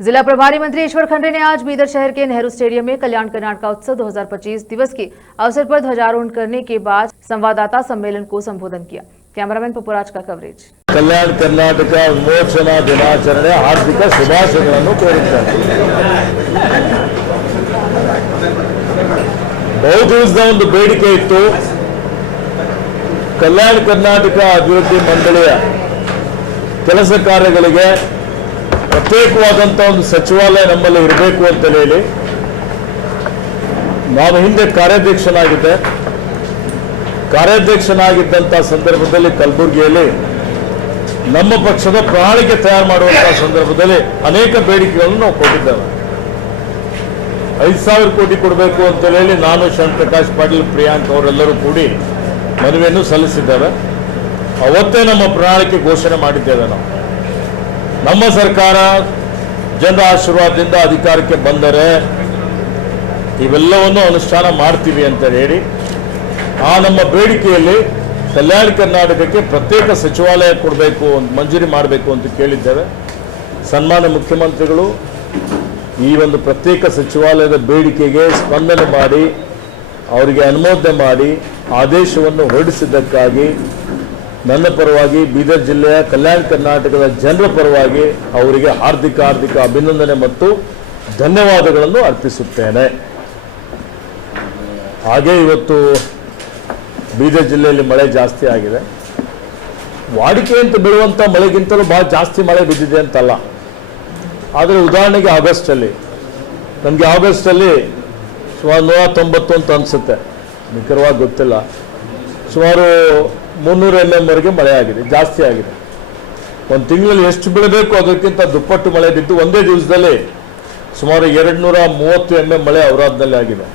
जिला प्रभारी मंत्री ईश्वर खंडरे ने आज बीदर शहर के नेहरू स्टेडियम में कल्याण कर्नाटक उत्सव 2025 दिवस के अवसर पर ध्वजारोहण करने के बाद संवाददाता सम्मेलन को संबोधन किया। कैमरामैन पपुराज का कवरेज। कल्याण कर्नाटक विमोचना दिनाचರಣೆ हार्दिक ಶುಭಾಶಯಗಳನ್ನು ಕೋರುತ್ತೇನೆ। ಬಹುದಿವಸದ ಒಂದು ಬೇಡಿಕೆ ಇತ್ತು, ಕಲ್ಯಾಣ ಕರ್ನಾಟಕ ಅಭಿವೃದ್ಧಿ ಮಂಡಳಿಯ ಕೆಲಸ ಕಾರ್ಯಗಳಿಗೆ ಪ್ರತ್ಯೇಕವಾದಂತ ಒಂದು ಸಚಿವಾಲಯ ನಮ್ಮಲ್ಲಿ ಇರಬೇಕು ಅಂತ ಹೇಳಿ ನಾನು ಹಿಂದೆ ಕಾರ್ಯಾಧ್ಯಕ್ಷನಾಗಿದ್ದಂತ ಸಂದರ್ಭದಲ್ಲಿ ಕಲಬುರಗಿಯಲ್ಲಿ ನಮ್ಮ ಪಕ್ಷದ ಪ್ರಣಾಳಿಕೆ ತಯಾರು ಮಾಡುವಂತಹ ಸಂದರ್ಭದಲ್ಲಿ ಅನೇಕ ಬೇಡಿಕೆಗಳನ್ನು ನಾವು ಕೊಟ್ಟಿದ್ದೇವೆ। 5,000 ಕೋಟಿ ಕೊಡಬೇಕು ಅಂತ ಹೇಳಿ ನಾನು ಶರಣ್ ಪ್ರಕಾಶ್ ಪಾಟೀಲ್ ಪ್ರಿಯಾಂಕ್ ಅವರೆಲ್ಲರೂ ಕೂಡಿ ಮನವಿಯನ್ನು ಸಲ್ಲಿಸಿದ್ದೇವೆ। ಅವತ್ತೇ ನಮ್ಮ ಪ್ರಣಾಳಿಕೆ ಘೋಷಣೆ ಮಾಡಿದ್ದೇವೆ। ನಮ್ಮ ಸರ್ಕಾರ ಜನರ ಆಶೀರ್ವಾದದಿಂದ ಅಧಿಕಾರಕ್ಕೆ ಬಂದರೆ ಇವೆಲ್ಲವನ್ನು ಅನುಷ್ಠಾನ ಮಾಡ್ತೀವಿ ಅಂತ ಹೇಳಿ ಆ ನಮ್ಮ ಬೇಡಿಕೆಯಲ್ಲಿ ಕಲ್ಯಾಣ ಕರ್ನಾಟಕಕ್ಕೆ ಪ್ರತ್ಯೇಕ ಸಚಿವಾಲಯ ಕೊಡಬೇಕು, ಮಂಜೂರಿ ಮಾಡಬೇಕು ಅಂತ ಕೇಳಿದ್ದೇವೆ। ಸನ್ಮಾನ್ಯ ಮುಖ್ಯಮಂತ್ರಿಗಳು ಈ ಒಂದು ಪ್ರತ್ಯೇಕ ಸಚಿವಾಲಯದ ಬೇಡಿಕೆಗೆ ಸ್ಪಂದನೆ ಮಾಡಿ ಅವರಿಗೆ ಅನುಮೋದನೆ ಮಾಡಿ ಆದೇಶವನ್ನು ಹೊರಡಿಸಿದ್ದಕ್ಕಾಗಿ ನನ್ನ ಪರವಾಗಿ ಬೀದರ್ ಜಿಲ್ಲೆಯ ಕಲ್ಯಾಣ ಕರ್ನಾಟಕದ ಜನರ ಪರವಾಗಿ ಅವರಿಗೆ ಹಾರ್ದಿಕ ಅಭಿನಂದನೆ ಮತ್ತು ಧನ್ಯವಾದಗಳನ್ನು ಅರ್ಪಿಸುತ್ತೇನೆ। ಹಾಗೆ ಇವತ್ತು ಬೀದರ್ ಜಿಲ್ಲೆಯಲ್ಲಿ ಮಳೆ ಜಾಸ್ತಿ ಆಗಿದೆ। ವಾಡಿಕೆ ಅಂತ ಬೀಳುವಂಥ ಮಳೆಗಿಂತಲೂ ಭಾಳ ಜಾಸ್ತಿ ಮಳೆ ಬಿದ್ದಿದೆ ಅಂತಲ್ಲ, ಆದರೆ ಉದಾಹರಣೆಗೆ ಆಗಸ್ಟಲ್ಲಿ ಸುಮಾರು 190 ಅಂತ ಅನಿಸುತ್ತೆ, ನಿಖರವಾಗಿ ಗೊತ್ತಿಲ್ಲ, ಸುಮಾರು 300 mm ವರೆಗೆ ಮಳೆ ಆಗಿದೆ, ಜಾಸ್ತಿ ಆಗಿದೆ। ಒಂದು ತಿಂಗಳಲ್ಲಿ ಎಷ್ಟು ಬೀಳಬೇಕು ಅದಕ್ಕಿಂತ ದುಪ್ಪಟ್ಟು ಮಳೆ ಬಿದ್ದು ಒಂದೇ ದಿವಸದಲ್ಲಿ ಸುಮಾರು 230 mm ಮಳೆ ಔರಾದ್ನಲ್ಲಿ ಆಗಿದೆ।